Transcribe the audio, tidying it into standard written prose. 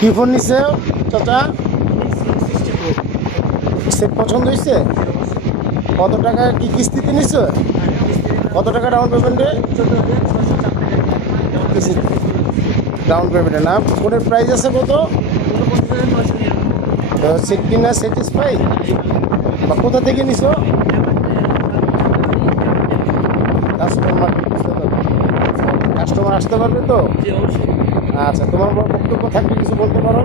কি ফোন নিছে চাচা? সেট পছন্দ হয়েছে? কত টাকা কি কিস্তিতে নিছো? কত টাকা ডাউন পেমেন্টে? ডাউন পেমেন্টে না? ফোনের প্রাইস আছে কত? সেট কিনা স্যাটিসফাই? বা কোথা থেকে নিছো? কাস্টমার আসতে পারবে তো? আচ্ছা, তোমার বক্তব্য থাকলে কিছু বলতে পারো।